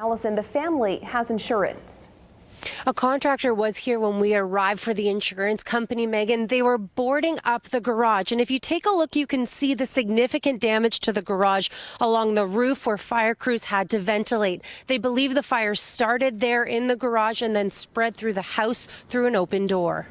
Allison, the family has insurance. A contractor was here when we arrived for the insurance company, Megan. They were boarding up the garage. And if you take a look, you can see the significant damage to the garage along the roof where fire crews had to ventilate. They believe the fire started there in the garage and then spread through the house through an open door.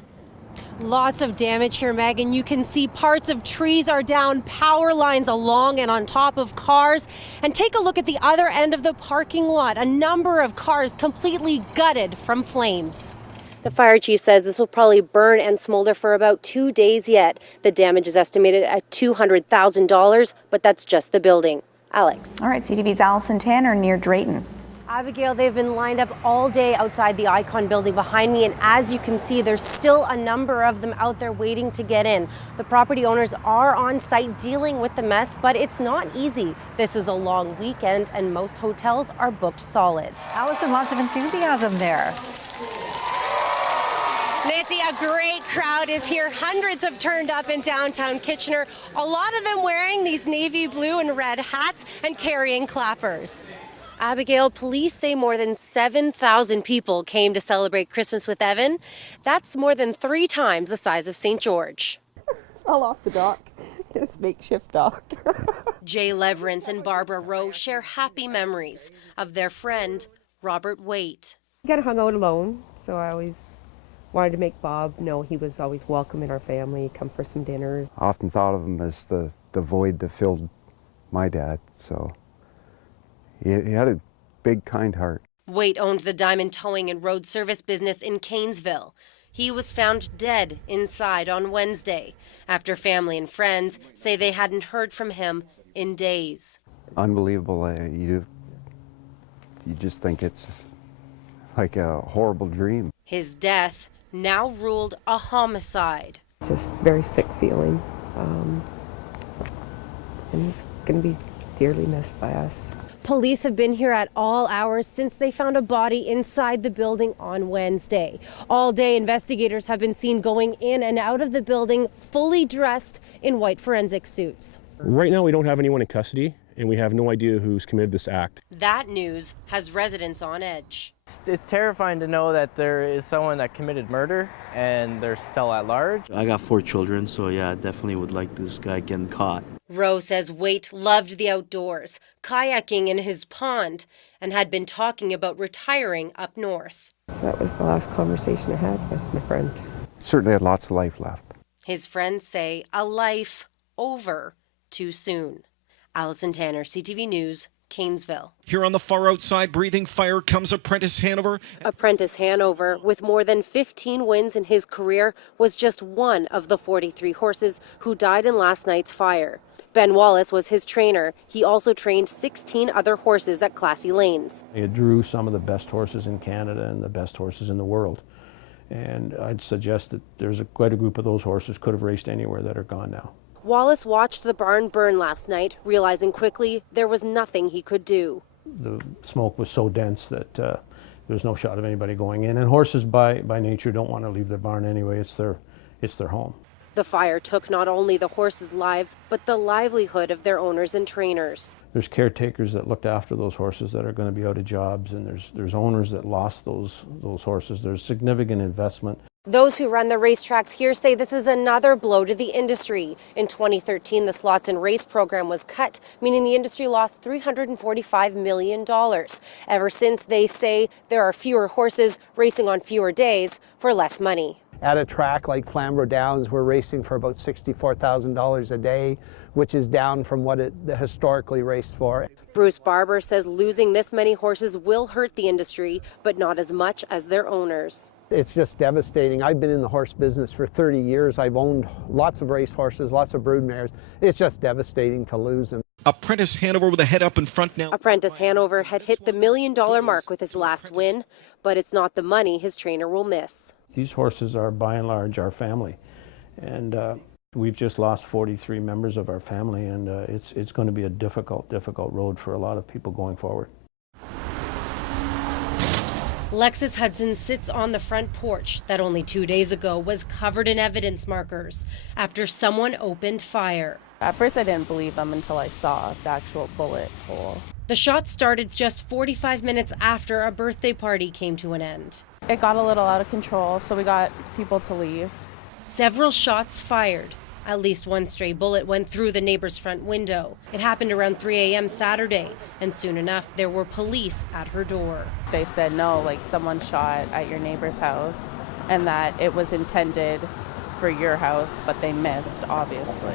Lots of damage here, Megan. You can see parts of trees are down, power lines along and on top of cars. And take a look at the other end of the parking lot. A number of cars completely gutted from flames. The fire chief says this will probably burn and smolder for about 2 days yet. The damage is estimated at $200,000, but that's just the building. Alex. All right, CTV's Allison Tanner near Drayton. Abigail, they've been lined up all day outside the Icon building behind me, and as you can see, there's still a number of them out there waiting to get in. The property owners are on site dealing with the mess, but it's not easy. This is a long weekend, and most hotels are booked solid. Allison, lots of enthusiasm there. Nancy, a great crowd is here. Hundreds have turned up in downtown Kitchener, a lot of them wearing these navy blue and red hats and carrying clappers. Abigail, police say more than 7,000 people came to celebrate Christmas with Evan. That's more than 3 times the size of St. George. All off the dock. It's makeshift dock. Jay Leverance and Barbara Rowe share happy memories of their friend, Robert Waite. I kind of hung out alone, so I always wanted to make Bob know he was always welcome in our family, come for some dinners. I often thought of him as the void that filled my dad, so he had a big, kind heart. Waite owned the diamond towing and road service business in Canesville. He was found dead inside on Wednesday after family and friends say they hadn't heard from him in days. Unbelievable. You just think it's like a horrible dream. His death now ruled a homicide. Just very sick feeling. And he's going to be dearly missed by us. Police have been here at all hours since they found a body inside the building on Wednesday. All day, investigators have been seen going in and out of the building fully dressed in white forensic suits. Right now, we don't have anyone in custody, and we have no idea who's committed this act. That news has residents on edge. It's terrifying to know that there is someone that committed murder and they're still at large. I got 4 children, so yeah, I definitely would like this guy getting caught. Rowe says Waite loved the outdoors, kayaking in his pond, and had been talking about retiring up north. So that was the last conversation I had with my friend. Certainly had lots of life left. His friends say a life over too soon. Allison Tanner, CTV News, Canesville. Here on the far outside, breathing fire, comes Apprentice Hanover. Apprentice Hanover, with more than 15 wins in his career, was just one of the 43 horses who died in last night's fire. Ben Wallace was his trainer. He also trained 16 other horses at Classy Lanes. It drew some of the best horses in Canada and the best horses in the world. And I'd suggest that there's quite a group of those horses could have raced anywhere that are gone now. Wallace watched the barn burn last night, realizing quickly there was nothing he could do. The smoke was so dense that there was no shot of anybody going in. And horses by nature don't want to leave their barn anyway. It's their home. The fire took not only the horses' lives, but the livelihood of their owners and trainers. There's caretakers that looked after those horses that are going to be out of jobs, and there's owners that lost those horses. There's significant investment. Those who run the racetracks here say this is another blow to the industry. In 2013, the slots and race program was cut, meaning the industry lost $345 million. Ever since, they say there are fewer horses racing on fewer days for less money. At a track like Flamborough Downs, we're racing for about $64,000 a day, which is down from what it historically raced for. Bruce Barber says losing this many horses will hurt the industry, but not as much as their owners. It's just devastating. I've been in the horse business for 30 years. I've owned lots of race horses, lots of brood mares. It's just devastating to lose them. Apprentice Hanover with a head up in front now. Apprentice Hanover had hit the $1 million mark with his last win, but it's not the money his trainer will miss. These horses are by and large our family, and we've just lost 43 members of our family, and it's going to be a difficult road for a lot of people going forward. Lexus Hudson sits on the front porch that only 2 days ago was covered in evidence markers after someone opened fire. At first I didn't believe them until I saw the actual bullet hole. The shot started just 45 minutes after a birthday party came to an end. It got a little out of control, so we got people to leave. Several shots fired. At least one stray bullet went through the neighbor's front window. It happened around 3 a.m. Saturday, and soon enough, there were police at her door. They said, no, like someone shot at your neighbor's house, and that it was intended for your house, but they missed, obviously.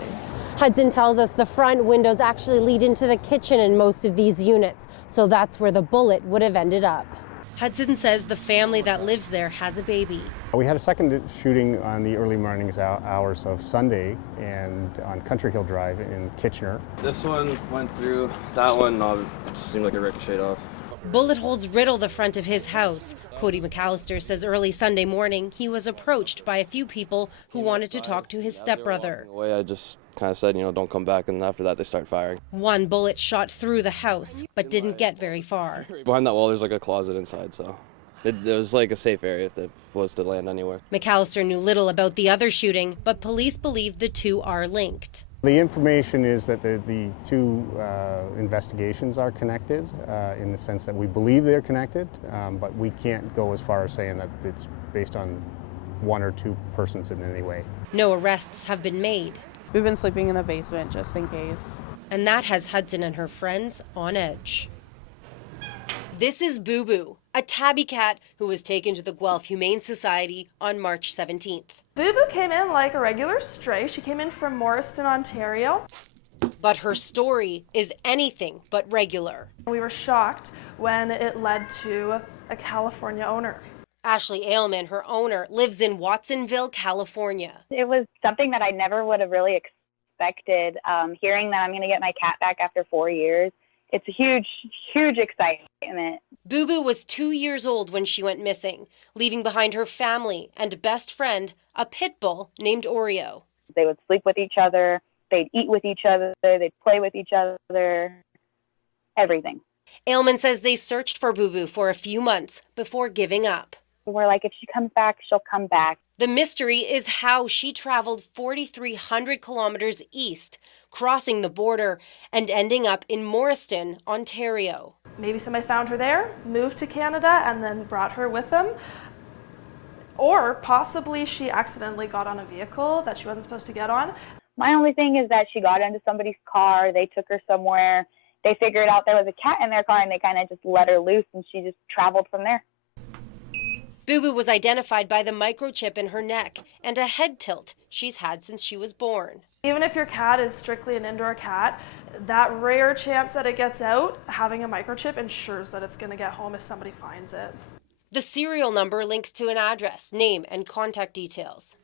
Hudson tells us the front windows actually lead into the kitchen in most of these units, so that's where the bullet would have ended up. Hudson says the family that lives there has a baby. We had a second shooting on the early mornings hours of Sunday and on Country Hill Drive in Kitchener. This one went through, that one just seemed like it ricocheted off. Bullet holes riddle the front of his house. Cody McAllister says early Sunday morning he was approached by a few people who wanted to talk to his stepbrother. I just kind of said, don't come back, and after that they start firing. One bullet shot through the house, but didn't get very far. Behind that wall there's like a closet inside, so it was like a safe area if it was to land anywhere. McAllister knew little about the other shooting, but police believe the two are linked. The information is that the two investigations are connected in the sense that we believe they're connected, but we can't go as far as saying that it's based on one or two persons in any way. No arrests have been made. We've been sleeping in the basement just in case. And that has Hudson and her friends on edge. This is Boo Boo, a tabby cat who was taken to the Guelph Humane Society on March 17th. Boo Boo came in like a regular stray. She came in from Morriston, Ontario. But her story is anything but regular. We were shocked when it led to a California owner. Ashley Ailman, her owner, lives in Watsonville, California. It was something that I never would have really expected. Hearing that I'm going to get my cat back after 4 years, it's a huge, huge excitement. Boo Boo was 2 years old when she went missing, leaving behind her family and best friend, a pit bull named Oreo. They would sleep with each other, they'd eat with each other, they'd play with each other, everything. Ailman says they searched for Boo Boo for a few months before giving up. We're like, if she comes back, she'll come back. The mystery is how she traveled 4,300 kilometers east, crossing the border and ending up in Morriston, Ontario. Maybe somebody found her there, moved to Canada, and then brought her with them. Or possibly she accidentally got on a vehicle that she wasn't supposed to get on. My only thing is that she got into somebody's car, they took her somewhere, they figured out there was a cat in their car, and they kind of just let her loose, and she just traveled from there. Boo Boo was identified by the microchip in her neck and a head tilt she's had since she was born. Even if your cat is strictly an indoor cat, that rare chance that it gets out, having a microchip ensures that it's going to get home if somebody finds it. The serial number links to an address, name, and contact details.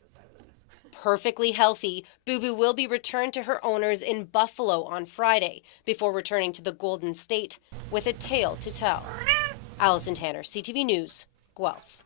Perfectly healthy, Boo Boo will be returned to her owners in Buffalo on Friday before returning to the Golden State with a tale to tell. Allison Tanner, CTV News, Guelph.